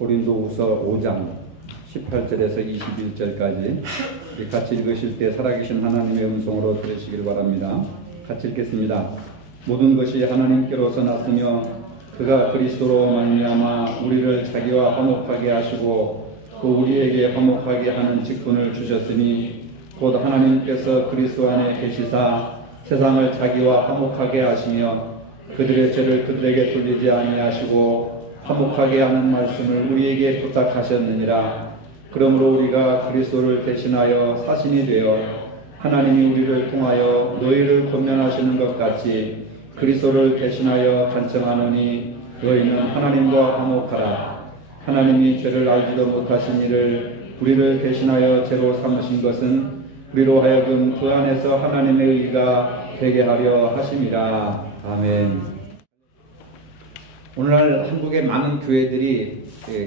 고린도후서 5장 18절에서 21절까지 같이 읽으실 때 살아계신 하나님의 음성으로 들으시길 바랍니다. 같이 읽겠습니다. 모든 것이 하나님께로서 났으며 그가 그리스도로 말미암아 우리를 자기와 화목하게 하시고 또 우리에게 화목하게 하는 직분을 주셨으니 곧 하나님께서 그리스도 안에 계시사 세상을 자기와 화목하게 하시며 그들의 죄를 그들에게 돌리지 아니하시고 화목하게 하는 말씀을 우리에게 부탁하셨느니라. 그러므로 우리가 그리스도를 대신하여 사신이 되어 하나님이 우리를 통하여 너희를 권면하시는 것 같이 그리스도를 대신하여 간청하노니 너희는 하나님과 화목하라. 하나님이 죄를 알지도 못하신 이를 우리를 대신하여 죄로 삼으신 것은 우리로 하여금 그 안에서 하나님의 의가 되게 하려 하심이라. 아멘. 오늘날 한국의 많은 교회들이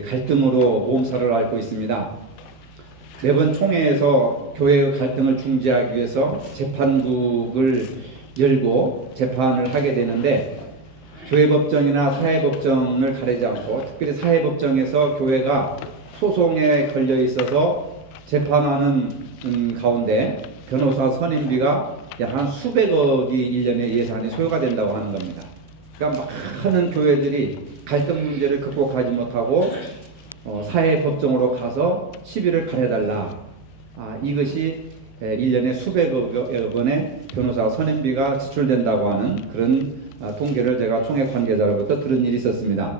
갈등으로 몸살을 앓고 있습니다. 매번 총회에서 교회의 갈등을 중재하기 위해서 재판국을 열고 재판을 하게 되는데 교회법정이나 사회법정을 가리지 않고 특별히 사회법정에서 교회가 소송에 걸려 있어서 재판하는 가운데 변호사 선임비가 약 한 수백억이 1년에 예산이 소요가 된다고 하는 겁니다. 그러니까 많은 교회들이 갈등 문제를 극복하지 못하고 사회법정으로 가서 시비를 가려달라. 이것이 1년에 수백억 원의 변호사 선임비가 지출된다고 하는 그런 통계를 제가 총회 관계자로부터 들은 일이 있었습니다.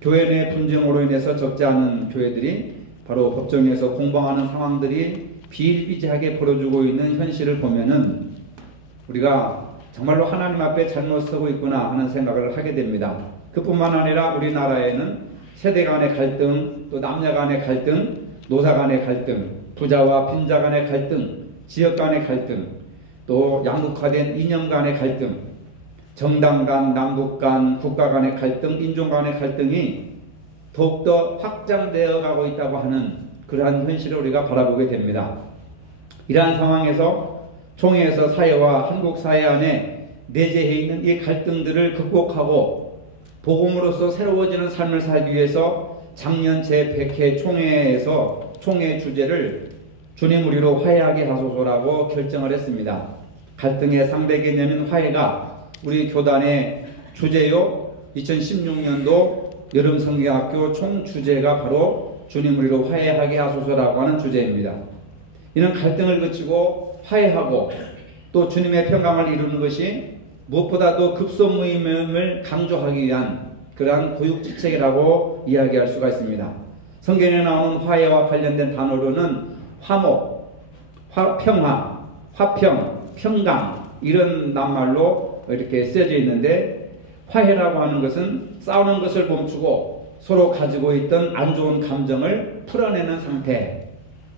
교회 내 분쟁으로 인해서 적지 않은 교회들이 바로 법정에서 공방하는 상황들이 비일비재하게 벌어지고 있는 현실을 보면은 우리가 정말로 하나님 앞에 잘못 서고 있구나 하는 생각을 하게 됩니다. 그뿐만 아니라 우리나라에는 세대 간의 갈등, 또 남녀 간의 갈등, 노사 간의 갈등, 부자와 빈자 간의 갈등, 지역 간의 갈등, 또 양극화된 이념 간의 갈등, 정당 간, 남북 간, 국가 간의 갈등, 인종 간의 갈등이 더욱더 확장되어 가고 있다고 하는 그러한 현실을 우리가 바라보게 됩니다. 이러한 상황에서 총회에서 사회와 한국 사회 안에 내재해 있는 이 갈등들을 극복하고 복음으로서 새로워지는 삶을 살기 위해서 작년 제100회 총회에서 총회 주제를 주님 우리로 화해하게 하소서라고 결정을 했습니다. 갈등의 상대 개념인 화해가 우리 교단의 주제요 2016년도 여름 성경학교 총 주제가 바로 주님 우리로 화해하게 하소서라고 하는 주제입니다. 이는 갈등을 그치고 화해하고 또 주님의 평강을 이루는 것이 무엇보다도 급선무임을 강조하기 위한 그러한 고육지책이라고 이야기할 수가 있습니다. 성경에 나오는 화해와 관련된 단어로는 화목, 평화, 화평, 평강 이런 낱말로 이렇게 쓰여져 있는데 화해라고 하는 것은 싸우는 것을 멈추고 서로 가지고 있던 안 좋은 감정을 풀어내는 상태,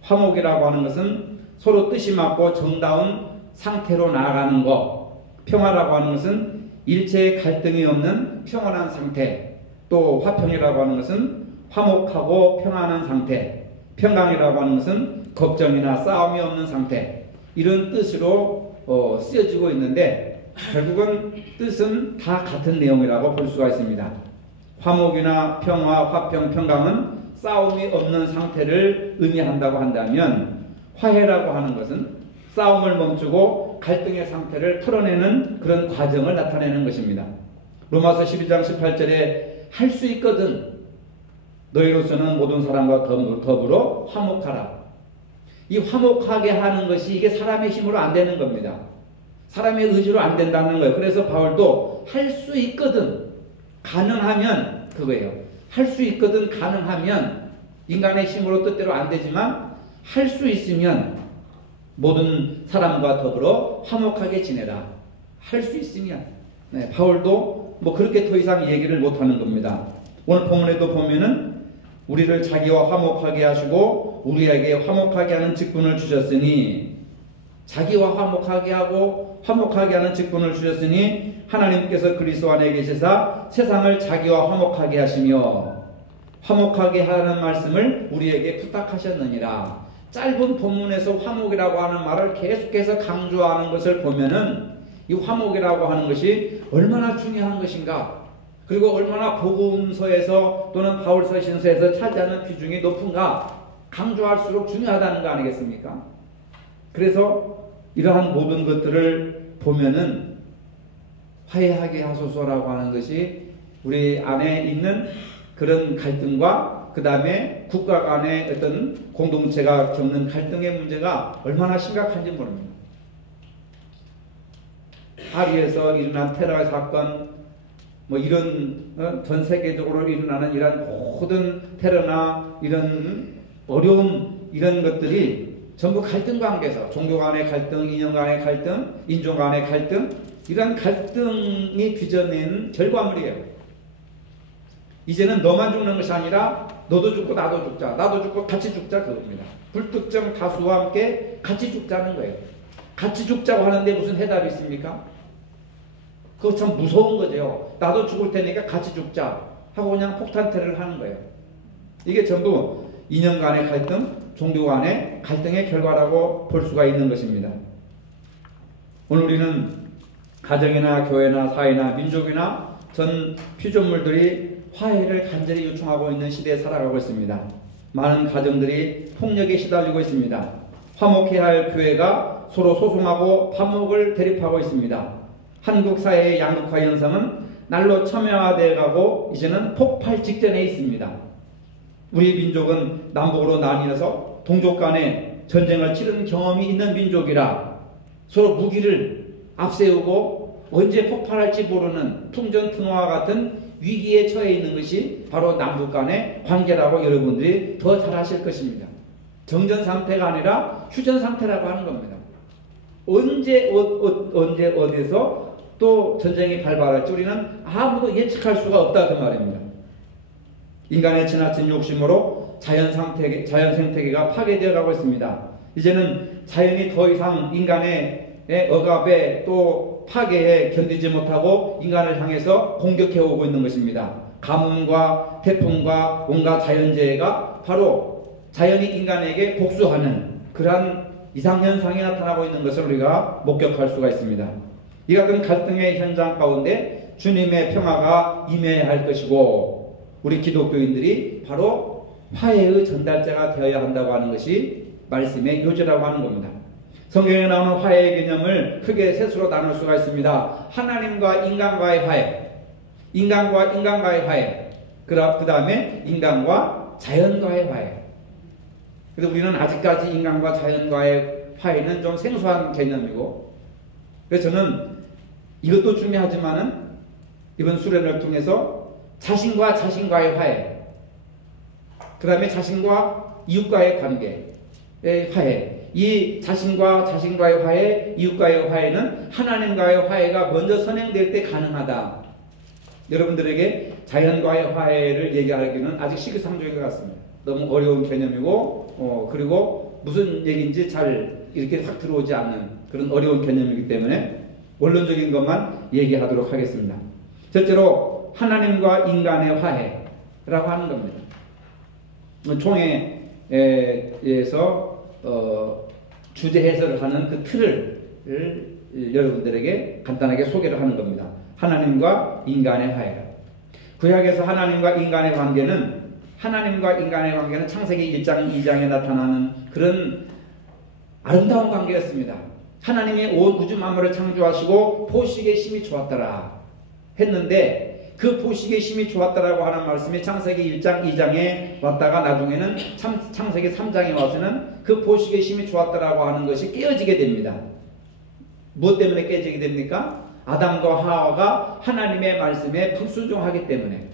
화목이라고 하는 것은 서로 뜻이 맞고 정다운 상태로 나아가는 것, 평화라고 하는 것은 일체의 갈등이 없는 평안한 상태, 또 화평이라고 하는 것은 화목하고 평안한 상태, 평강이라고 하는 것은 걱정이나 싸움이 없는 상태, 이런 뜻으로 쓰여지고 있는데 결국은 뜻은 다 같은 내용이라고 볼 수가 있습니다. 화목이나 평화, 화평, 평강은 싸움이 없는 상태를 의미한다고 한다면 화해라고 하는 것은 싸움을 멈추고 갈등의 상태를 풀어내는 그런 과정을 나타내는 것입니다. 로마서 12장 18절에 할 수 있거든 너희로서는 모든 사람과 더불어 화목하라. 이 화목하게 하는 것이 이게 사람의 힘으로 안 되는 겁니다. 사람의 의지로 안 된다는 거예요. 그래서 바울도 할 수 있거든 가능하면 그거예요. 할 수 있거든 가능하면 인간의 힘으로 뜻대로 안 되지만 할 수 있으면 모든 사람과 더불어 화목하게 지내라. 할 수 있으면 바울도 그렇게 더 이상 얘기를 못하는 겁니다. 오늘 본문에도 보면은 우리를 자기와 화목하게 하시고 우리에게 화목하게 하는 직분을 주셨으니 자기와 화목하게 하고 화목하게 하는 직분을 주셨으니 하나님께서 그리스도 안에 계시사 세상을 자기와 화목하게 하시며 화목하게 하는 말씀을 우리에게 부탁하셨느니라. 짧은 본문에서 화목이라고 하는 말을 계속해서 강조하는 것을 보면은 이 화목이라고 하는 것이 얼마나 중요한 것인가, 그리고 얼마나 복음서에서 또는 바울서 신서에서 차지하는 비중이 높은가 강조할수록 중요하다는 거 아니겠습니까? 그래서 이러한 모든 것들을 보면은 화해하게 하소서라고 하는 것이 우리 안에 있는 그런 갈등과 그 다음에 국가 간의 어떤 공동체가 겪는 갈등의 문제가 얼마나 심각한지 모릅니다. 파리에서 일어난 테러 사건, 뭐 이런 전 세계적으로 일어나는 이런 모든 테러나 이런 어려움 이런 것들이 전부 갈등 관계에서 종교 간의 갈등, 이념 간의 갈등, 인종 간의 갈등 이런 갈등이 빚어낸 결과물이에요. 이제는 너만 죽는 것이 아니라 너도 죽고 나도 죽자, 나도 죽고 같이 죽자 그겁니다. 불특정 다수와 함께 같이 죽자는 거예요. 같이 죽자고 하는데 무슨 해답이 있습니까? 그거 참 무서운 거죠. 나도 죽을 테니까 같이 죽자 하고 그냥 폭탄 테러를 하는 거예요. 이게 전부 이념 간의 갈등, 종교 간의 갈등의 결과라고 볼 수가 있는 것입니다. 오늘 우리는 가정이나 교회나 사회나 민족이나 전 피조물들이 화해를 간절히 요청하고 있는 시대에 살아가고 있습니다. 많은 가정들이 폭력에 시달리고 있습니다. 화목해야 할 교회가 서로 소송하고 파목을 대립하고 있습니다. 한국 사회의 양극화 현상은 날로 첨예화되어 가고 이제는 폭발 직전에 있습니다. 우리 민족은 남북으로 나뉘어서 동족 간에 전쟁을 치른 경험이 있는 민족이라 서로 무기를 앞세우고 언제 폭발할지 모르는 풍전풍화와 같은 위기에 처해 있는 것이 바로 남북 간의 관계라고 여러분들이 더 잘 아실 것입니다. 정전 상태가 아니라 휴전 상태라고 하는 겁니다. 언제 어디서 또 전쟁이 발발할지 우리는 아무도 예측할 수가 없다 그 말입니다. 인간의 지나친 욕심으로 자연 생태계가 파괴되어 가고 있습니다. 이제는 자연이 더 이상 인간의 억압에 또 파괴에 견디지 못하고 인간을 향해서 공격해 오고 있는 것입니다. 가뭄과 태풍과 온갖 자연재해가 바로 자연이 인간에게 복수하는 그러한 이상현상이 나타나고 있는 것을 우리가 목격할 수가 있습니다. 이 같은 갈등의 현장 가운데 주님의 평화가 임해야 할 것이고 우리 기독교인들이 바로 화해의 전달자가 되어야 한다고 하는 것이 말씀의 요지라고 하는 겁니다. 성경에 나오는 화해의 개념을 크게 셋으로 나눌 수가 있습니다. 하나님과 인간과의 화해, 인간과 인간과의 화해, 그 다음에 인간과 자연과의 화해. 그래서 우리는 아직까지 인간과 자연과의 화해는 좀 생소한 개념이고, 그래서 저는 이것도 중요하지만은 이번 수련을 통해서 자신과 자신과의 화해, 그 다음에 자신과 이웃과의 관계의 화해, 이 자신과 자신과의 화해, 이웃과의 화해는 하나님과의 화해가 먼저 선행될 때 가능하다. 여러분들에게 자연과의 화해를 얘기하기는 아직 시기상조인 것 같습니다. 너무 어려운 개념이고 그리고 무슨 얘기인지 잘 이렇게 확 들어오지 않는 그런 어려운 개념이기 때문에 원론적인 것만 얘기하도록 하겠습니다. 첫째로 하나님과 인간의 화해라고 하는 겁니다. 총회에서 주제 해설을 하는 그 틀을 여러분들에게 간단하게 소개를 하는 겁니다. 하나님과 인간의 화해. 구약에서 하나님과 인간의 관계는 창세기 1장, 2장에 나타나는 그런 아름다운 관계였습니다. 하나님이 온 우주 만물을 창조하시고 보시기에 심히 좋았더라 했는데 그 보시기에 심히 좋았더라고 하는 말씀이 창세기 1장, 2장에 왔다가 나중에는 창세기 3장에 와서는 그 보시기에 심히 좋았더라고 하는 것이 깨어지게 됩니다. 무엇 때문에 깨지게 됩니까? 아담과 하와가 하나님의 말씀에 불순종하기 때문에.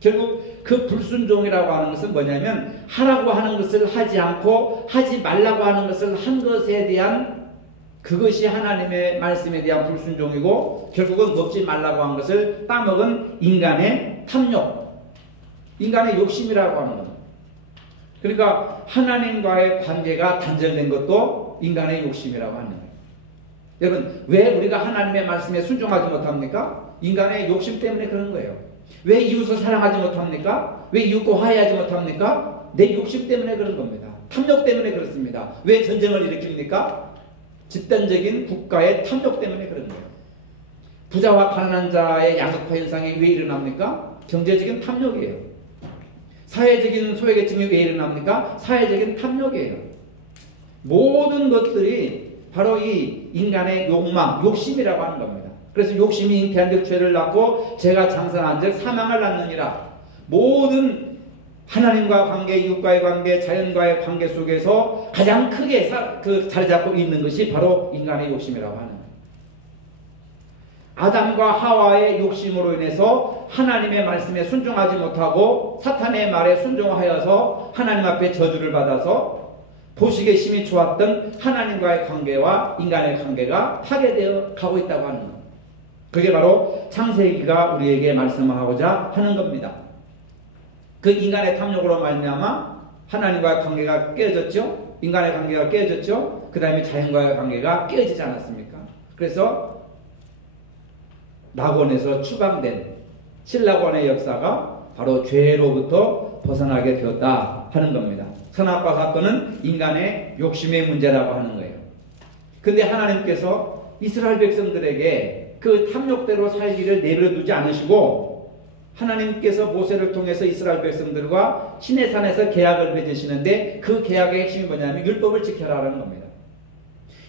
결국 그 불순종이라고 하는 것은 뭐냐면 하라고 하는 것을 하지 않고 하지 말라고 하는 것을 한 것에 대한 그것이 하나님의 말씀에 대한 불순종이고 결국은 먹지 말라고 한 것을 따먹은 인간의 탐욕, 인간의 욕심이라고 하는 겁니다. 그러니까 하나님과의 관계가 단절된 것도 인간의 욕심이라고 하는 거예요. 여러분, 왜 우리가 하나님의 말씀에 순종하지 못합니까? 인간의 욕심 때문에 그런 거예요. 왜 이웃을 사랑하지 못합니까? 왜 이웃과 화해하지 못합니까? 내 욕심 때문에 그런 겁니다. 탐욕 때문에 그렇습니다. 왜 전쟁을 일으킵니까? 집단적인 국가의 탐욕 때문에 그런 거예요. 부자와 가난한 자의 양극화 현상이 왜 일어납니까? 경제적인 탐욕이에요. 사회적인 소외계층이 왜 일어납니까? 사회적인 탐욕이에요. 모든 것들이 바로 이 인간의 욕망, 욕심이라고 하는 겁니다. 그래서 욕심이 잉태한즉 죄를 낳고 죄가 장성한즉 사망을 낳느니라. 모든 하나님과 관계, 이웃과의 관계, 자연과의 관계 속에서 가장 크게 자리 잡고 있는 것이 바로 인간의 욕심이라고 하는 거예요. 아담과 하와의 욕심으로 인해서 하나님의 말씀에 순종하지 못하고 사탄의 말에 순종하여서 하나님 앞에 저주를 받아서 보시기에 심히 좋았던 하나님과의 관계와 인간의 관계가 파괴되어 가고 있다고 하는 것. 그게 바로 창세기가 우리에게 말씀하고자 하는 겁니다. 그 인간의 탐욕으로 말미암아 하나님과의 관계가 깨어졌죠. 인간의 관계가 깨어졌죠. 그 다음에 자연과의 관계가 깨어지지 않았습니까? 그래서 낙원에서 추방된 신낙원의 역사가 바로 죄로부터 벗어나게 되었다 하는 겁니다. 선악과 사건은 인간의 욕심의 문제라고 하는 거예요. 근데 하나님께서 이스라엘 백성들에게 그 탐욕대로 살기를 내버려두지 않으시고 하나님께서 모세를 통해서 이스라엘 백성들과 시내산에서 계약을 맺으시는데 그 계약의 핵심이 뭐냐면 율법을 지켜라라는 겁니다.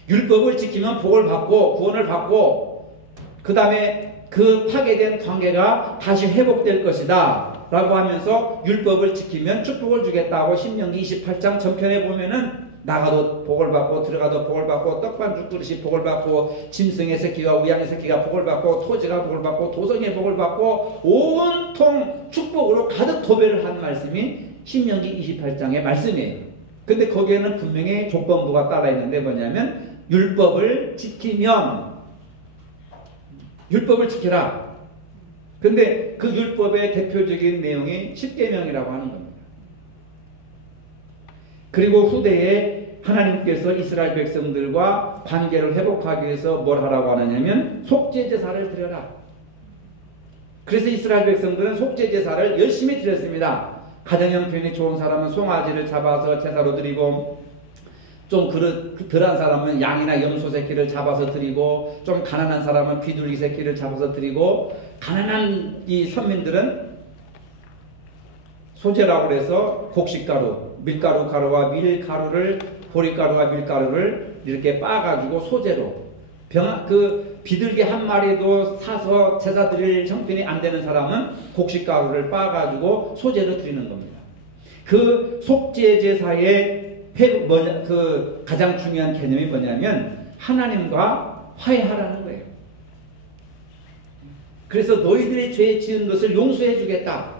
율법을 지키면 복을 받고 구원을 받고 그 다음에 그 파괴된 관계가 다시 회복될 것이다 라고 하면서 율법을 지키면 축복을 주겠다고 신명기 28장 전편에 보면은 나가도 복을 받고 들어가도 복을 받고 떡반죽 그릇이 복을 받고 짐승의 새끼가 우양의 새끼가 복을 받고 토지가 복을 받고 도성의 복을 받고 온통 축복으로 가득 도배를 한 말씀이 신명기 28장의 말씀이에요. 근데 거기에는 분명히 조건부가 따라 있는데 뭐냐면 율법을 지키면 율법을 지키라. 근데 그 율법의 대표적인 내용이 십계명이라고 하는 겁니다. 그리고 후대에 하나님께서 이스라엘 백성들과 관계를 회복하기 위해서 뭘 하라고 하느냐면 속죄제사를 드려라. 그래서 이스라엘 백성들은 속죄제사를 열심히 드렸습니다. 가정형편이 좋은 사람은 송아지를 잡아서 제사로 드리고 좀 덜한 사람은 양이나 염소 새끼를 잡아서 드리고 좀 가난한 사람은 비둘기 새끼를 잡아서 드리고 가난한 이 선민들은 소재라고 해서 곡식가루, 밀가루 가루와 밀가루를 보리가루와 밀가루를 이렇게 빻아가지고 소재로 비둘기 한 마리도 사서 제사 드릴 형편이 안 되는 사람은 곡식가루를 빻아가지고 소재로 드리는 겁니다. 그 속죄제사의 가장 중요한 개념이 뭐냐면 하나님과 화해하라는 거예요. 그래서 너희들이 죄 지은 것을 용서해 주겠다.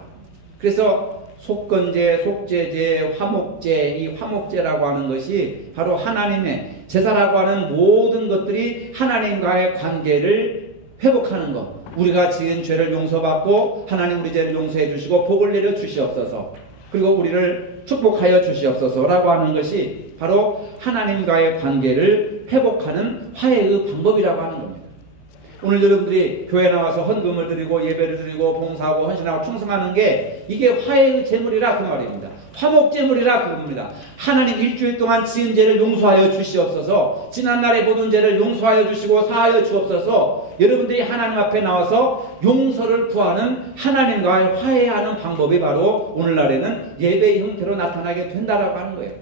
그래서 속건제, 속죄제, 화목제, 이 화목제라고 하는 것이 바로 하나님의 제사라고 하는 모든 것들이 하나님과의 관계를 회복하는 것. 우리가 지은 죄를 용서받고 하나님 우리 죄를 용서해 주시고 복을 내려 주시옵소서. 그리고 우리를 축복하여 주시옵소서라고 하는 것이 바로 하나님과의 관계를 회복하는 화해의 방법이라고 하는 겁니다. 오늘 여러분들이 교회 나와서 헌금을 드리고 예배를 드리고 봉사하고 헌신하고 충성하는 게 이게 화해의 제물이라 그 말입니다. 화목제물이라 그겁니다. 하나님 일주일 동안 지은 죄를 용서하여 주시옵소서. 지난날의 모든 죄를 용서하여 주시고 사하여 주옵소서. 여러분들이 하나님 앞에 나와서 용서를 구하는 하나님과 화해하는 방법이 바로 오늘날에는 예배의 형태로 나타나게 된다라고 하는 거예요.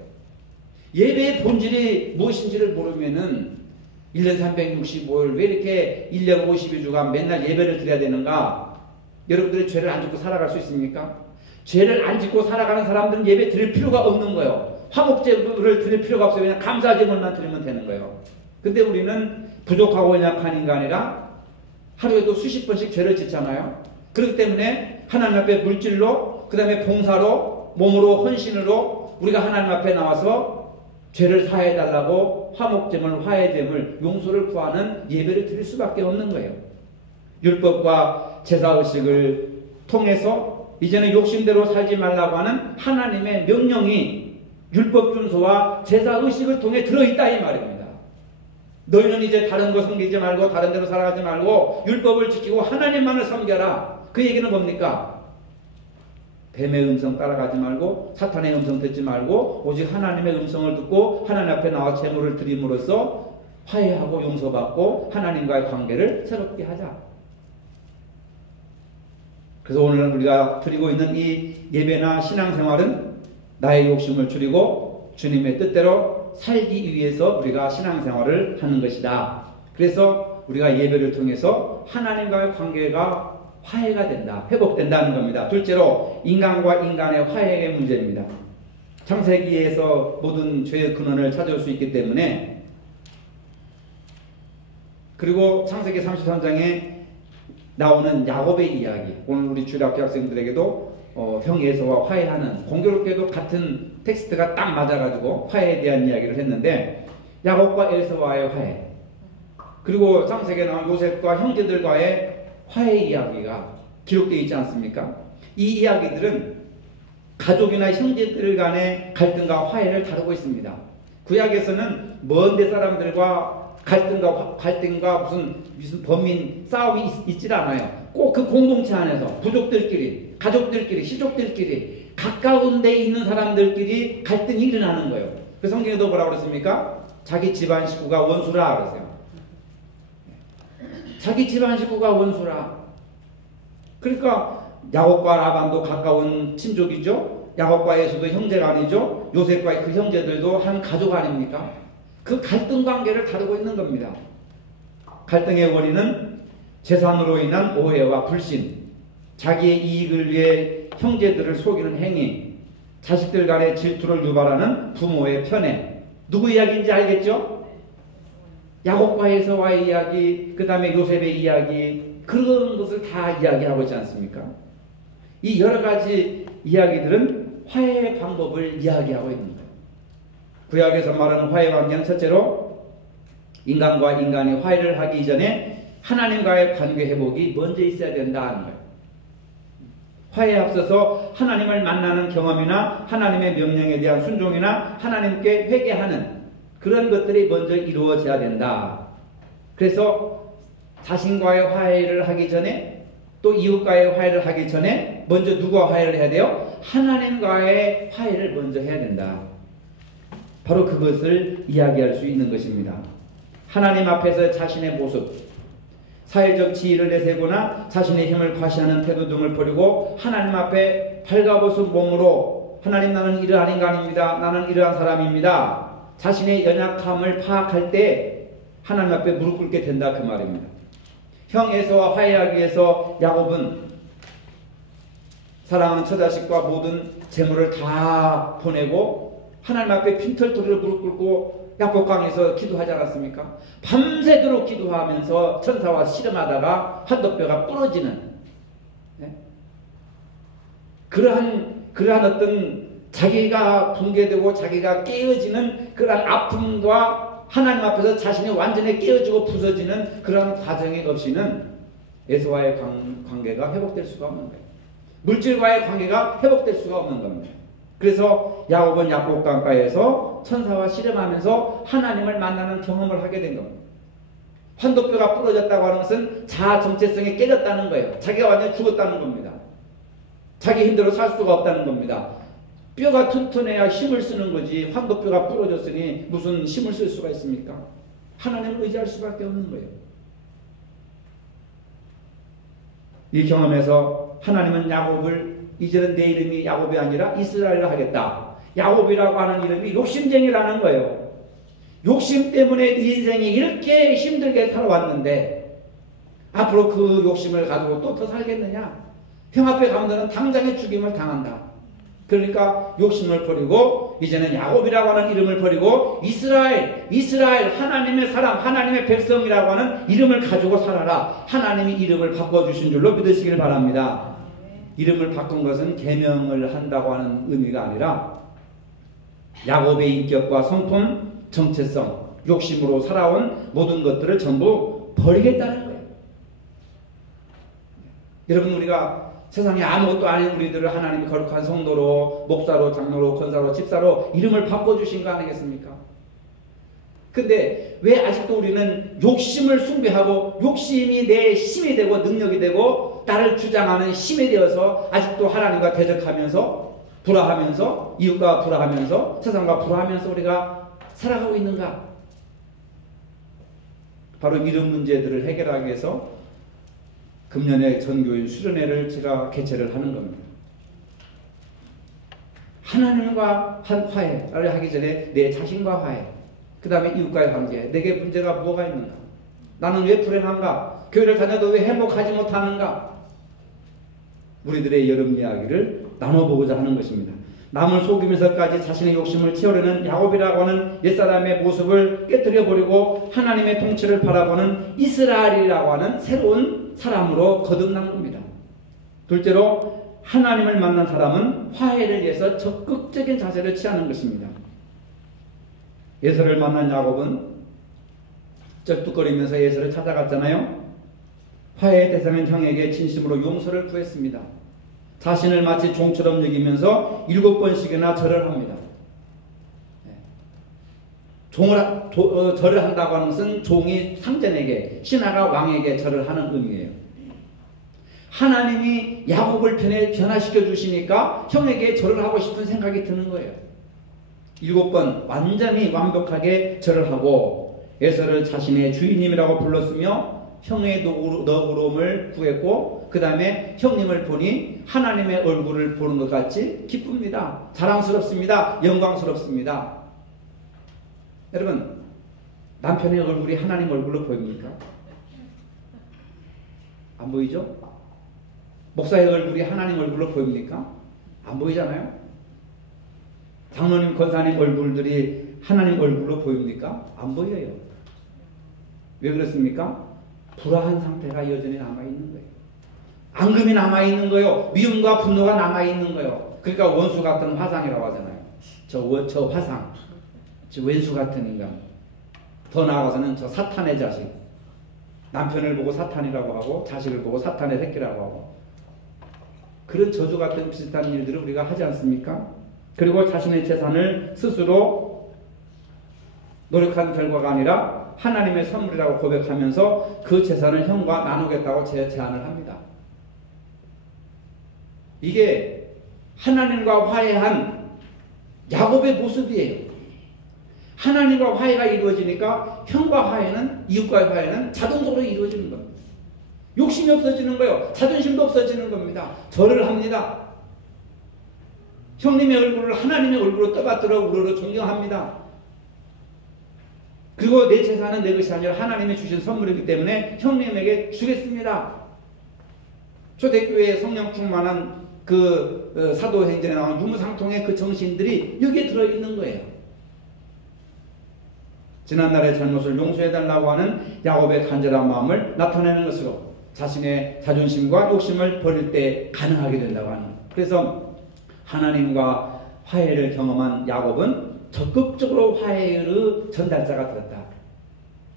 예배의 본질이 무엇인지를 모르면은 1년 365일 왜 이렇게 1년 52주간 맨날 예배를 드려야 되는가? 여러분들이 죄를 안 짓고 살아갈 수 있습니까? 죄를 안 짓고 살아가는 사람들은 예배 드릴 필요가 없는 거예요. 화목제를 드릴 필요가 없어요. 그냥 감사제물만 드리면 되는 거예요. 근데 우리는 부족하고 연약한 인간이라 하루에도 수십 번씩 죄를 짓잖아요. 그렇기 때문에 하나님 앞에 물질로 그 다음에 봉사로 몸으로 헌신으로 우리가 하나님 앞에 나와서 죄를 사해달라고 화목제물, 화해제물, 용서를 구하는 예배를 드릴 수밖에 없는 거예요. 율법과 제사의식을 통해서 이제는 욕심대로 살지 말라고 하는 하나님의 명령이 율법 준수와 제사의식을 통해 들어있다 이 말입니다. 너희는 이제 다른 거 섬기지 말고 다른 데로 살아가지 말고 율법을 지키고 하나님만을 섬겨라. 그 얘기는 뭡니까? 뱀의 음성 따라가지 말고 사탄의 음성 듣지 말고 오직 하나님의 음성을 듣고 하나님 앞에 나와 제물을 드림으로써 화해하고 용서받고 하나님과의 관계를 새롭게 하자. 그래서 오늘 우리가 드리고 있는 이 예배나 신앙생활은 나의 욕심을 줄이고 주님의 뜻대로 살기 위해서 우리가 신앙생활을 하는 것이다. 그래서 우리가 예배를 통해서 하나님과의 관계가 화해가 된다, 회복된다는 겁니다. 둘째로 인간과 인간의 화해의 문제입니다. 창세기에서 모든 죄의 근원을 찾을 수 있기 때문에, 그리고 창세기 33장에 나오는 야곱의 이야기, 오늘 우리 주일학교 학생들에게도 형 에서와 화해하는, 공교롭게도 같은 텍스트가 딱 맞아가지고 화해에 대한 이야기를 했는데, 야곱과 에서와의 화해, 그리고 창세기에 나온 요셉과 형제들과의 화해 이야기가 기록되어 있지 않습니까? 이 이야기들은 가족이나 형제들 간의 갈등과 화해를 다루고 있습니다. 구약에서는 먼데 사람들과 갈등과 무슨 범인 싸움이 있질 않아요. 꼭 그 공동체 안에서 부족들끼리, 가족들끼리, 시족들끼리, 가까운 데 있는 사람들끼리 갈등이 일어나는 거예요. 그 성경에도 뭐라고 그랬습니까? 자기 집안 식구가 원수라 그랬어요. 자기 집안 식구가 원수라. 그러니까 야곱과 라반도 가까운 친족이죠. 야곱과 에서도 형제가 아니죠. 요셉과 그 형제들도 한 가족 아닙니까? 그 갈등 관계를 다루고 있는 겁니다. 갈등의 원인은 재산으로 인한 오해와 불신, 자기의 이익을 위해 형제들을 속이는 행위, 자식들 간의 질투를 유발하는 부모의 편애. 누구 이야기인지 알겠죠? 야곱과 에서와의 이야기, 그 다음에 요셉의 이야기, 그런 것을 다 이야기하고 있지 않습니까? 이 여러 가지 이야기들은 화해의 방법을 이야기하고 있는 거예요. 구약에서 말하는 화해 관계는 첫째로 인간과 인간이 화해를 하기 이전에 하나님과의 관계 회복이 먼저 있어야 된다는 거예요. 화해에 앞서서 하나님을 만나는 경험이나 하나님의 명령에 대한 순종이나 하나님께 회개하는 그런 것들이 먼저 이루어져야 된다. 그래서 자신과의 화해를 하기 전에, 또 이웃과의 화해를 하기 전에 먼저 누구와 화해를 해야 돼요? 하나님과의 화해를 먼저 해야 된다. 바로 그것을 이야기할 수 있는 것입니다. 하나님 앞에서 자신의 모습, 사회적 지위를 내세우거나 자신의 힘을 과시하는 태도 등을 버리고 하나님 앞에 발가벗은 몸으로, 하나님, 나는 이러한 인간입니다. 나는 이러한 사람입니다. 자신의 연약함을 파악할 때 하나님 앞에 무릎 꿇게 된다, 그 말입니다. 형 에서와 화해하기 위해서 야곱은 사랑하는 처자식과 모든 재물을 다 보내고 하나님 앞에 핀털터리로 무릎 꿇고 야복강에서 기도하지 않았습니까? 밤새도록 기도하면서 천사와 씨름하다가 한도뼈가 부러지는, 네? 그러한 어떤 자기가 붕괴되고 자기가 깨어지는 그러한 아픔과 하나님 앞에서 자신이 완전히 깨어지고 부서지는 그러한 과정이 없이는 에서와의 관계가 회복될 수가 없는 거예요. 물질과의 관계가 회복될 수가 없는 겁니다. 그래서 야곱은 야복강가에서 천사와 씨름하면서 하나님을 만나는 경험을 하게 된 겁니다. 환도뼈가 부러졌다고 하는 것은 자아 정체성이 깨졌다는 거예요. 자기가 완전히 죽었다는 겁니다. 자기 힘대로 살 수가 없다는 겁니다. 뼈가 튼튼해야 힘을 쓰는 거지, 환도뼈가 부러졌으니 무슨 힘을 쓸 수가 있습니까? 하나님을 의지할 수밖에 없는 거예요. 이 경험에서 하나님은 야곱을, 이제는 내 이름이 야곱이 아니라 이스라엘을 하겠다. 야곱이라고 하는 이름이 욕심쟁이라는 거예요. 욕심 때문에 네 인생이 이렇게 힘들게 살아왔는데 앞으로 그 욕심을 가지고 또 더 살겠느냐? 형 앞에 가면 너는 당장의 죽임을 당한다. 그러니까 욕심을 버리고 이제는 야곱이라고 하는 이름을 버리고 이스라엘, 하나님의 사람, 하나님의 백성이라고 하는 이름을 가지고 살아라. 하나님이 이름을 바꿔주신 줄로 믿으시길 바랍니다. 이름을 바꾼 것은 계명을 한다고 하는 의미가 아니라 야곱의 인격과 성품, 정체성, 욕심으로 살아온 모든 것들을 전부 버리겠다는 거예요. 여러분, 우리가 세상에 아무것도 아닌 우리들을 하나님이 거룩한 성도로, 목사로, 장로로, 권사로, 집사로 이름을 바꿔주신 거 아니겠습니까? 근데 왜 아직도 우리는 욕심을 숭배하고 욕심이 내 힘이 되고 능력이 되고 나를 주장하는 힘이 되어서 아직도 하나님과 대적하면서 불화하면서 이웃과 불화하면서 세상과 불화하면서 우리가 살아가고 있는가? 바로 이런 문제들을 해결하기 위해서 금년에 전교인 수련회를 제가 개최를 하는 겁니다. 하나님과 한 화해를 하기 전에 내 자신과 화해, 그 다음에 이웃과의 관계, 내게 문제가 뭐가 있는가? 나는 왜 불행한가? 교회를 다녀도 왜 행복하지 못하는가? 우리들의 여름 이야기를 나눠보고자 하는 것입니다. 남을 속이면서까지 자신의 욕심을 채우려는 야곱이라고 하는 옛사람의 모습을 깨뜨려버리고 하나님의 통치를 바라보는 이스라엘이라고 하는 새로운 사람으로 거듭난 겁니다. 둘째로 하나님을 만난 사람은 화해를 위해서 적극적인 자세를 취하는 것입니다. 에서를 만난 야곱은 쩔뚝거리면서 에서를 찾아갔잖아요. 화해의 대상인 형에게 진심으로 용서를 구했습니다. 자신을 마치 종처럼 여기면서 7번씩이나 절을 합니다. 절을 한다고 하는 것은 종이 상전에게, 신하가 왕에게 절을 하는 의미예요. 하나님이 야곱을 변화시켜 주시니까 형에게 절을 하고 싶은 생각이 드는 거예요. 7번 완전히 완벽하게 절을 하고 에서를 자신의 주인님이라고 불렀으며 형의 너그러움을 구했고 그 다음에 형님을 보니 하나님의 얼굴을 보는 것 같이 기쁩니다. 자랑스럽습니다. 영광스럽습니다. 여러분, 남편의 얼굴이 하나님 얼굴로 보입니까? 안 보이죠? 목사의 얼굴이 하나님 얼굴로 보입니까? 안 보이잖아요? 장로님, 권사님 얼굴들이 하나님 얼굴로 보입니까? 안 보여요. 왜 그렇습니까? 불화한 상태가 여전히 남아있는 거예요. 앙금이 남아있는 거예요. 미움과 분노가 남아있는 거예요. 그러니까 원수 같은 화상이라고 하잖아요. 저 화상, 저 왼수 같은 인간. 더 나아가서는 저 사탄의 자식. 남편을 보고 사탄이라고 하고 자식을 보고 사탄의 새끼라고 하고 그런 저주 같은 비슷한 일들을 우리가 하지 않습니까? 그리고 자신의 재산을 스스로 노력한 결과가 아니라 하나님의 선물이라고 고백하면서 그 재산을 형과 나누겠다고 제안을 합니다. 이게 하나님과 화해한 야곱의 모습이에요. 하나님과 화해가 이루어지니까 형과 화해는, 이웃과의 화해는 자동적으로 이루어지는 겁니다. 욕심이 없어지는 거예요. 자존심도 없어지는 겁니다. 절을 합니다. 형님의 얼굴을 하나님의 얼굴로 떠받들어 우러러 존경합니다. 그리고 내 재산은 내 것이 아니라 하나님이 주신 선물이기 때문에 형님에게 주겠습니다. 초대교회에 성령 충만한 그 사도행전에 나오는 유무상통의 그 정신들이 여기에 들어있는 거예요. 지난날의 잘못을 용서해달라고 하는 야곱의 간절한 마음을 나타내는 것으로 자신의 자존심과 욕심을 버릴 때 가능하게 된다고 하는 거예요. 그래서 하나님과 화해를 경험한 야곱은 적극적으로 화해의 전달자가 되었다.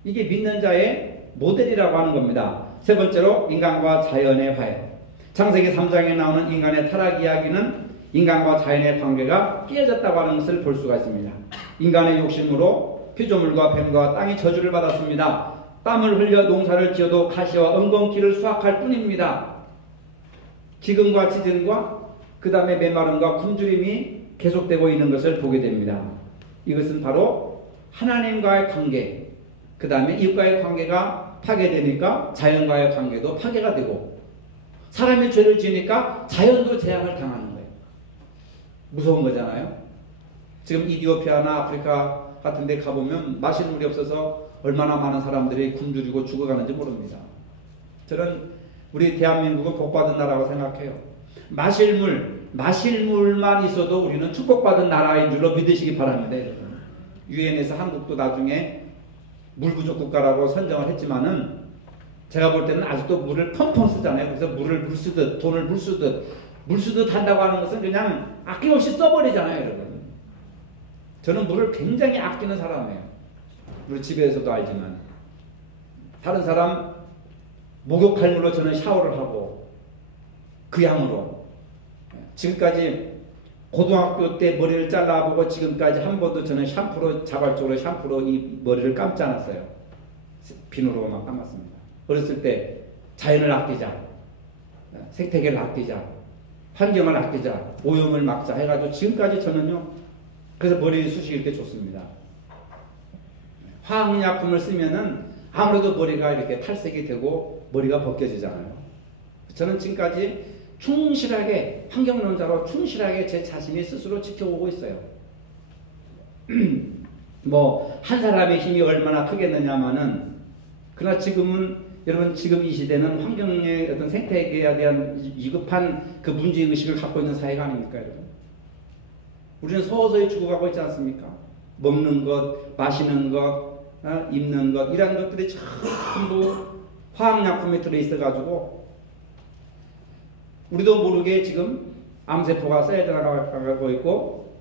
이게 믿는 자의 모델이라고 하는 겁니다. 세 번째로 인간과 자연의 화해. 창세기 3장에 나오는 인간의 타락 이야기는 인간과 자연의 관계가 깨어졌다고 하는 것을 볼 수가 있습니다. 인간의 욕심으로 피조물과 뱀과 땅이 저주를 받았습니다. 땀을 흘려 농사를 지어도 가시와 엉겅퀴를 수확할 뿐입니다. 기근과 지진과 그 다음에 메마름과 굶주림이 계속되고 있는 것을 보게 됩니다. 이것은 바로 하나님과의 관계, 그 다음에 이웃과의 관계가 파괴되니까 자연과의 관계도 파괴가 되고 사람이 죄를 지으니까 자연도 재앙을 당하는 거예요. 무서운 거잖아요. 지금 이디오피아나 아프리카 같은 데 가보면 마실 물이 없어서 얼마나 많은 사람들이 굶주리고 죽어가는지 모릅니다. 저는 우리 대한민국은 복받은 나라라고 생각해요. 마실 물만 있어도 우리는 축복받은 나라인 줄로 믿으시기 바랍니다. 여러분. 유엔에서 한국도 나중에 물 부족 국가라고 선정을 했지만은 제가 볼 때는 아직도 물을 펑펑 쓰잖아요. 그래서 물을 물 쓰듯 돈을 물 쓰듯 한다고 하는 것은 그냥 아낌없이 써버리잖아요. 여러분. 저는 물을 굉장히 아끼는 사람이에요. 우리 집에서도 알지만 다른 사람 목욕할 물로 저는 샤워를 하고 그 양으로 지금까지 고등학교 때 머리를 잘라보고 지금까지 한 번도 저는 샴푸로 자발적으로 샴푸로 이 머리를 감지 않았어요. 비누로만 감았습니다. 어렸을 때 자연을 아끼자, 생태계를 아끼자, 환경을 아끼자, 오염을 막자 해가지고 지금까지 저는요. 그래서 머리 숱이 이렇게 좋습니다. 화학약품을 쓰면은 아무래도 머리가 이렇게 탈색이 되고 머리가 벗겨지잖아요. 저는 지금까지 충실하게 환경론자로 충실하게 제 자신이 스스로 지켜오고 있어요. 뭐 한 사람의 힘이 얼마나 크겠느냐마는, 그러나 지금은 여러분 지금 이 시대는 환경의 어떤 생태계에 대한 위급한 그 문제의식을 갖고 있는 사회가 아닙니까, 여러분? 우리는 서서히 죽어가고 있지 않습니까? 먹는 것, 마시는 것, 입는 것, 이런 것들이 전부 화학약품에 들어있어가지고 우리도 모르게 지금 암세포가 쌓여나가고 있고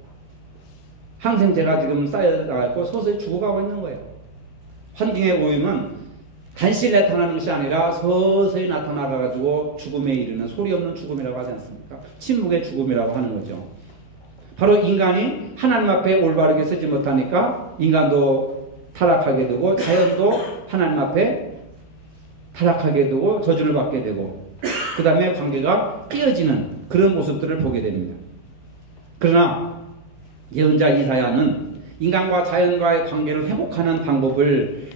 항생제가 지금 쌓여나가고 서서히 죽어가고 있는 거예요. 환경의 오염은 단시에 나타나는 것이 아니라 서서히 나타나가지고 죽음에 이르는 소리 없는 죽음이라고 하지 않습니까? 침묵의 죽음이라고 하는 거죠. 바로 인간이 하나님 앞에 올바르게 서지 못하니까 인간도 타락하게 되고 자연도 하나님 앞에 타락하게 되고 저주를 받게 되고 그 다음에 관계가 깨어지는 그런 모습들을 보게 됩니다. 그러나 예언자 이사야는 인간과 자연과의 관계를 회복하는 방법을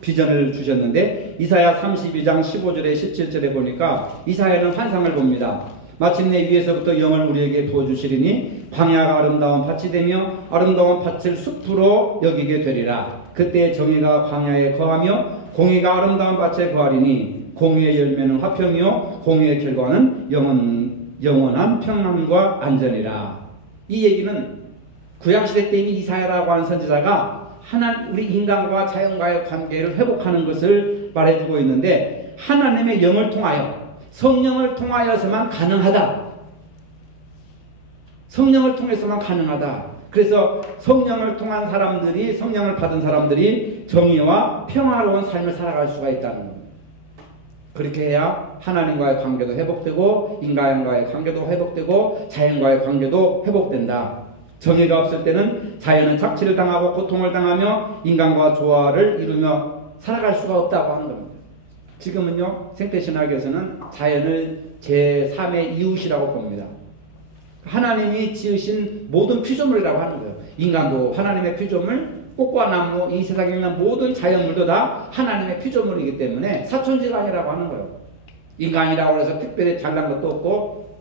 비전을 주셨는데 이사야 32장 15절에 17절에 보니까 이사야는 환상을 봅니다. 마침내 위에서부터 영을 우리에게 부어주시리니 광야가 아름다운 밭이 되며 아름다운 밭을 숲으로 여기게 되리라. 그때 정의가 광야에 거하며 공의가 아름다운 밭에 거하리니 공의의 열매는 화평이요 공의의 결과는 영원한 평안과 안전이라. 이 얘기는 구약시대 때 이사야라고 하는 선지자가 우리 인간과 자연과의 관계를 회복하는 것을 말해주고 있는데 하나님의 영을 통하여 성령을 통하여서만 가능하다. 성령을 통해서만 가능하다. 그래서 성령을 통한 사람들이, 성령을 받은 사람들이 정의와 평화로운 삶을 살아갈 수가 있다는 겁니다. 그렇게 해야 하나님과의 관계도 회복되고 인간과의 관계도 회복되고 자연과의 관계도 회복된다. 정의가 없을 때는 자연은 착취를 당하고 고통을 당하며 인간과 조화를 이루며 살아갈 수가 없다고 하는 겁니다. 지금은요, 생태신학에서는 자연을 제3의 이웃이라고 봅니다. 하나님이 지으신 모든 피조물이라고 하는 거예요. 인간도 하나님의 피조물, 꽃과 나무, 이 세상에 있는 모든 자연물도 다 하나님의 피조물이기 때문에 사촌지간이라고 하는 거예요. 인간이라고 해서 특별히 잘난 것도 없고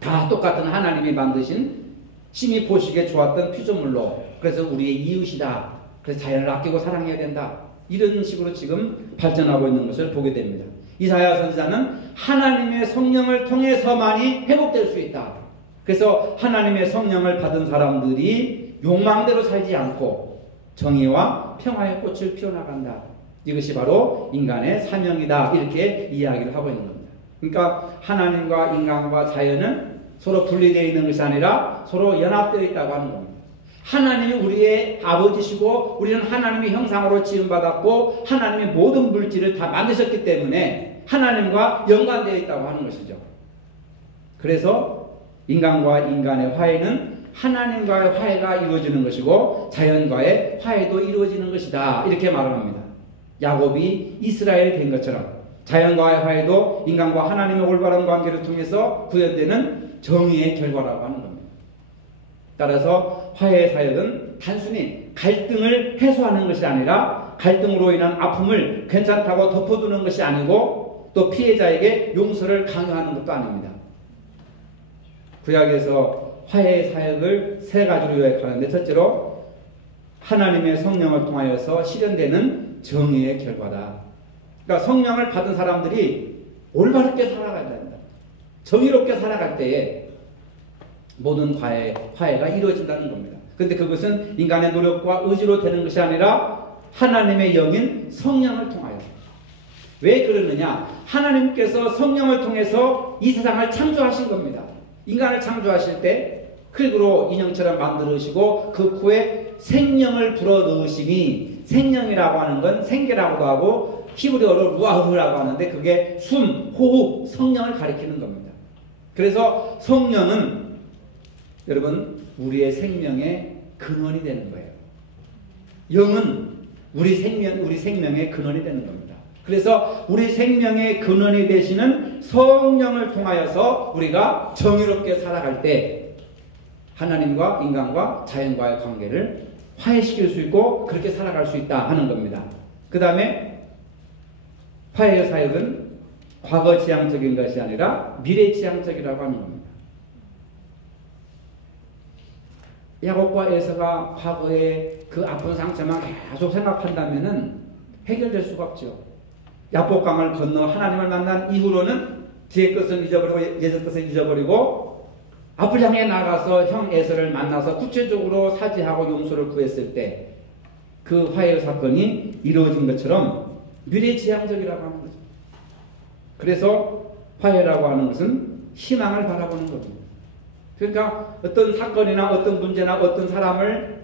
다 똑같은 하나님이 만드신 심히 보시기에 좋았던 피조물로, 그래서 우리의 이웃이다. 그래서 자연을 아끼고 사랑해야 된다. 이런 식으로 지금 발전하고 있는 것을 보게 됩니다. 이사야 선지자는 하나님의 성령을 통해서만이 회복될 수 있다. 그래서 하나님의 성령을 받은 사람들이 욕망대로 살지 않고 정의와 평화의 꽃을 피워나간다. 이것이 바로 인간의 사명이다. 이렇게 이야기를 하고 있는 겁니다. 그러니까 하나님과 인간과 자연은 서로 분리되어 있는 것이 아니라 서로 연합되어 있다고 하는 겁니다. 하나님이 우리의 아버지시고 우리는 하나님의 형상으로 지음받았고 하나님의 모든 물질을 다 만드셨기 때문에 하나님과 연관되어 있다고 하는 것이죠. 그래서 인간과 인간의 화해는 하나님과의 화해가 이루어지는 것이고 자연과의 화해도 이루어지는 것이다. 이렇게 말합니다. 야곱이 이스라엘이 된 것처럼 자연과의 화해도 인간과 하나님의 올바른 관계를 통해서 구현되는 정의의 결과라고 하는 겁니다. 따라서 화해의 사역은 단순히 갈등을 해소하는 것이 아니라 갈등으로 인한 아픔을 괜찮다고 덮어두는 것이 아니고 또 피해자에게 용서를 강요하는 것도 아닙니다. 구약에서 화해의 사역을 세 가지로 요약하는데 첫째로 하나님의 성령을 통하여서 실현되는 정의의 결과다. 그러니까 성령을 받은 사람들이 올바르게 살아가야 된다. 정의롭게 살아갈 때에 모든 화해가 이루어진다는 겁니다. 그런데 그것은 인간의 노력과 의지로 되는 것이 아니라 하나님의 영인 성령을 통하여. 왜 그러느냐? 하나님께서 성령을 통해서 이 세상을 창조하신 겁니다. 인간을 창조하실 때 흙으로 인형처럼 만들으시고 그 코에 생명을 불어넣으시니, 생명이라고 하는 건 생계라고도 하고 히브리어로 루아흐라고 하는데 그게 숨, 호흡, 성령을 가리키는 겁니다. 그래서 성령은 여러분 우리의 생명의 근원이 되는 거예요. 영은 우리 생명의 근원이 되는 겁니다. 그래서 우리 생명의 근원이 되시는 성령을 통하여서 우리가 정의롭게 살아갈 때 하나님과 인간과 자연과의 관계를 화해시킬 수 있고 그렇게 살아갈 수 있다 하는 겁니다. 그 다음에 화해의 사역은 과거 지향적인 것이 아니라 미래 지향적이라고 하는 겁니다. 야곱과 에서가 과거의 그 아픈 상처만 계속 생각한다면은 해결될 수가 없죠. 야복강을 건너 하나님을 만난 이후로는 뒤의 것은 잊어버리고 예전 것은 잊어버리고 앞을 향해 나가서 형 에서를 만나서 구체적으로 사죄하고 용서를 구했을 때 그 화해 사건이 이루어진 것처럼 미래지향적이라고 하는 거죠. 그래서 화해라고 하는 것은 희망을 바라보는 겁니다. 그러니까 어떤 사건이나 어떤 문제나 어떤 사람을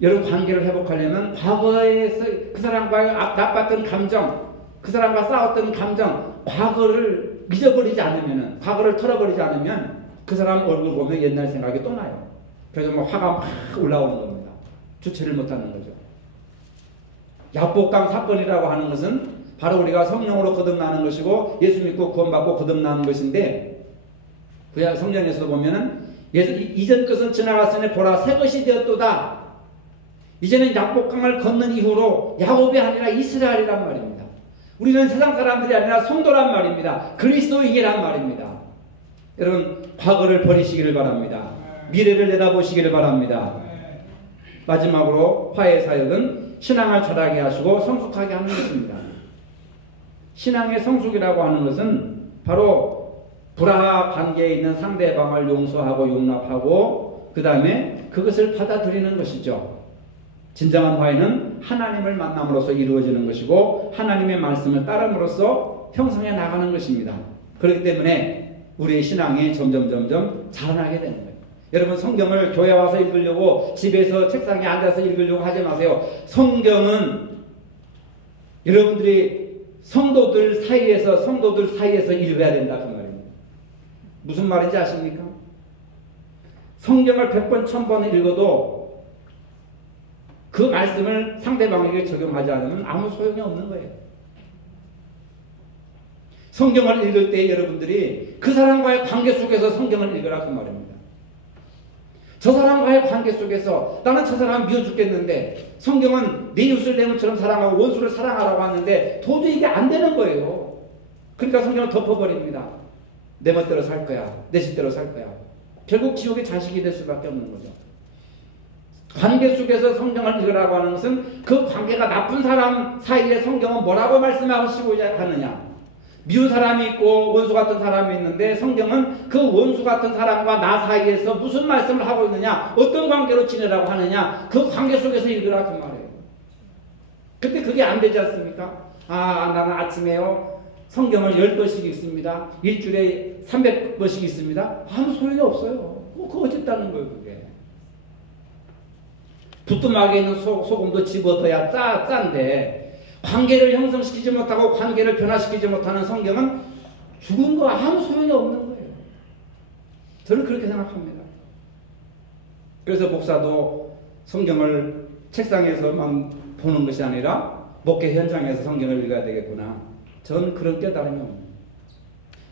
여러 관계를 회복하려면 과거에서 그 사람과의 나빴던 감정, 그 사람과 싸웠던 감정, 과거를 잊어버리지 않으면, 과거를 털어버리지 않으면 그 사람 얼굴 보면 옛날 생각이 또 나요. 그래서 뭐 화가 막 올라오는 겁니다. 주체를 못하는 거죠. 야복강 사건이라고 하는 것은 바로 우리가 성령으로 거듭나는 것이고 예수 믿고 구원받고 거듭나는 것인데 그 성경에서 보면은 이전 것은 지나갔으니 보라 새 것이 되었도다. 이제는 야복강을 건넌 이후로 야곱이 아니라 이스라엘이란 말입니다. 우리는 세상 사람들이 아니라 성도란 말입니다. 그리스도인이란 말입니다. 여러분 과거를 버리시기를 바랍니다. 미래를 내다보시기를 바랍니다. 마지막으로 화해 사역은 신앙을 자라게 하시고 성숙하게 하는 것입니다. 신앙의 성숙이라고 하는 것은 바로 불화 관계에 있는 상대방을 용서하고 용납하고 그 다음에 그것을 받아들이는 것이죠. 진정한 화해는 하나님을 만남으로써 이루어지는 것이고 하나님의 말씀을 따름으로써 형성해 나가는 것입니다. 그렇기 때문에 우리의 신앙이 점점 자라나게 되는 거예요. 여러분 성경을 교회 와서 읽으려고 집에서 책상에 앉아서 읽으려고 하지 마세요. 성경은 여러분들이 성도들 사이에서 읽어야 된다 그 말입니다. 무슨 말인지 아십니까? 성경을 100번 1000번 읽어도 그 말씀을 상대방에게 적용하지 않으면 아무 소용이 없는 거예요. 성경을 읽을 때 여러분들이 그 사람과의 관계 속에서 성경을 읽으라 그 말입니다. 저 사람과의 관계 속에서 나는 저 사람 미워 죽겠는데 성경은 내 이웃을 내 몸처럼 사랑하고 원수를 사랑하라고 하는데 도저히 이게 안 되는 거예요. 그러니까 성경을 덮어버립니다. 내 멋대로 살 거야. 내 식대로 살 거야. 결국 지옥의 자식이 될 수밖에 없는 거죠. 관계 속에서 성경을 읽으라고 하는 것은 그 관계가 나쁜 사람 사이에 성경은 뭐라고 말씀하시고자 하느냐. 미운 사람이 있고 원수 같은 사람이 있는데 성경은 그 원수 같은 사람과 나 사이에서 무슨 말씀을 하고 있느냐, 어떤 관계로 지내라고 하느냐, 그 관계 속에서 읽으라 그 말이에요. 근데 그게 안 되지 않습니까? 나는 아침에요 성경을 10번씩 읽습니다. 일주일에 300번씩 읽습니다. 아무 소용이 없어요. 그거 어쨌다는 거예요 그게. 부뚜막에 있는 소금도 집어넣어야 짠데 관계를 형성시키지 못하고 관계를 변화시키지 못하는 성경은 죽은 거 아무 소용이 없는 거예요. 저는 그렇게 생각합니다. 그래서 목사도 성경을 책상에서만 보는 것이 아니라 목회 현장에서 성경을 읽어야 되겠구나. 저는 그런 깨달음이 옵니다.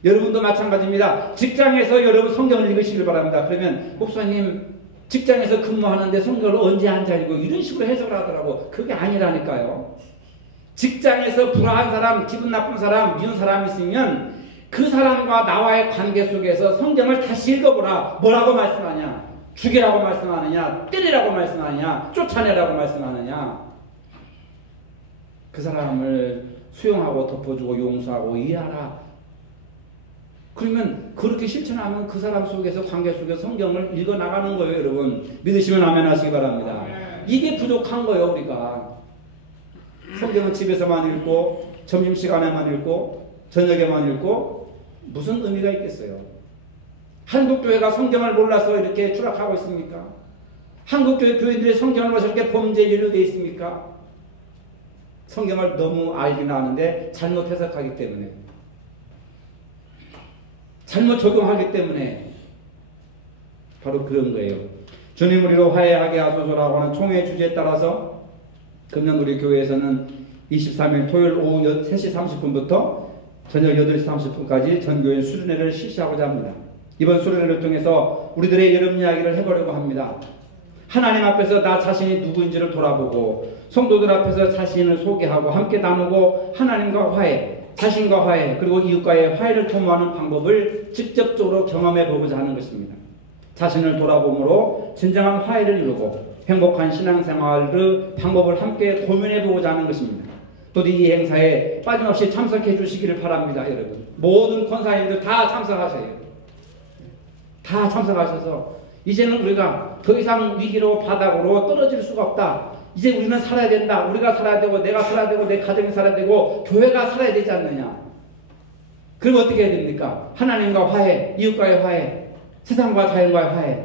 여러분도 마찬가지입니다. 직장에서 여러분 성경을 읽으시길 바랍니다. 그러면 목사님 직장에서 근무하는데 성경을 언제 앉아 읽고 이런 식으로 해석을 하더라고. 그게 아니라니까요. 직장에서 불화한 사람, 기분 나쁜 사람, 미운 사람 있으면 그 사람과 나와의 관계 속에서 성경을 다시 읽어보라. 뭐라고 말씀하냐? 죽이라고 말씀하느냐? 때리라고 말씀하느냐? 쫓아내라고 말씀하느냐? 그 사람을 수용하고 덮어주고 용서하고 이해하라. 그러면 그렇게 실천하면 그 사람 속에서 관계 속에서 성경을 읽어나가는 거예요. 여러분 믿으시면 아멘 하시기 바랍니다. 이게 부족한 거예요. 우리가 성경은 집에서만 읽고 점심시간에만 읽고 저녁에만 읽고 무슨 의미가 있겠어요? 한국교회가 성경을 몰라서 이렇게 추락하고 있습니까? 한국교회 교인들이 성경을 봐서 이렇게 범죄인으로 되어 있습니까? 성경을 너무 알긴 아는데 잘못 해석하기 때문에, 잘못 적용하기 때문에 바로 그런 거예요. 주님 우리로 화해하게 하소서라고 하는 총회 주제에 따라서 금년 우리 교회에서는 23일 토요일 오후 3시 30분부터 저녁 8시 30분까지 전교인 수련회를 실시하고자 합니다. 이번 수련회를 통해서 우리들의 여름 이야기를 해보려고 합니다. 하나님 앞에서 나 자신이 누구인지를 돌아보고 성도들 앞에서 자신을 소개하고 함께 나누고 하나님과 화해, 자신과 화해, 그리고 이웃과의 화해를 도모하는 방법을 직접적으로 경험해 보고자 하는 것입니다. 자신을 돌아봄으로 진정한 화해를 이루고 행복한 신앙생활의 방법을 함께 고민해 보고자 하는 것입니다. 또 이 행사에 빠짐없이 참석해 주시기를 바랍니다. 여러분, 모든 권사님들 다 참석하셔요. 다 참석하셔서 이제는 우리가 더 이상 위기로 바닥으로 떨어질 수가 없다. 이제 우리는 살아야 된다. 우리가 살아야 되고 내가 살아야 되고 내 가정이 살아야 되고 교회가 살아야 되지 않느냐. 그럼 어떻게 해야 됩니까? 하나님과 화해, 이웃과의 화해, 세상과 자연과의 화해,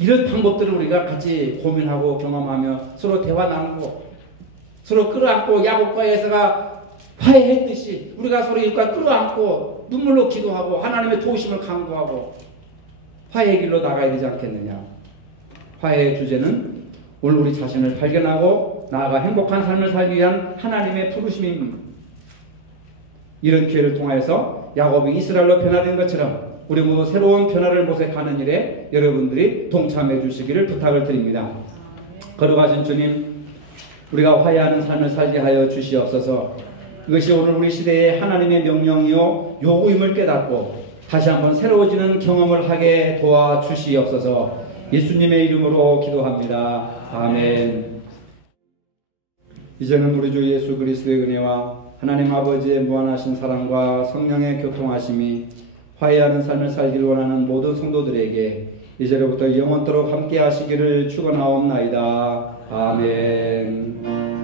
이런 방법들을 우리가 같이 고민하고 경험하며 서로 대화 나누고 서로 끌어안고 야곱과 에서가 화해했듯이 우리가 서로 이웃과 끌어안고 눈물로 기도하고 하나님의 도우심을 강구하고 화해의 길로 나가야 되지 않겠느냐. 화해의 주제는 오늘 우리 자신을 발견하고 나아가 행복한 삶을 살기 위한 하나님의 부르심입니다. 이런 기회를 통하여서 야곱이 이스라엘로 변화된 것처럼 우리 모두 새로운 변화를 모색하는 일에 여러분들이 동참해 주시기를 부탁을 드립니다. 걸어가신 주님, 우리가 화해하는 삶을 살게 하여 주시옵소서. 이것이 오늘 우리 시대의 하나님의 명령이요 요구임을 깨닫고 다시 한번 새로워지는 경험을 하게 도와주시옵소서. 예수님의 이름으로 기도합니다. 아멘. 이제는 우리 주 예수 그리스도의 은혜와 하나님 아버지의 무한하신 사랑과 성령의 교통하심이 화해하는 삶을 살기를 원하는 모든 성도들에게 이제로부터 영원토록 함께 하시기를 축원하옵나이다. 아멘.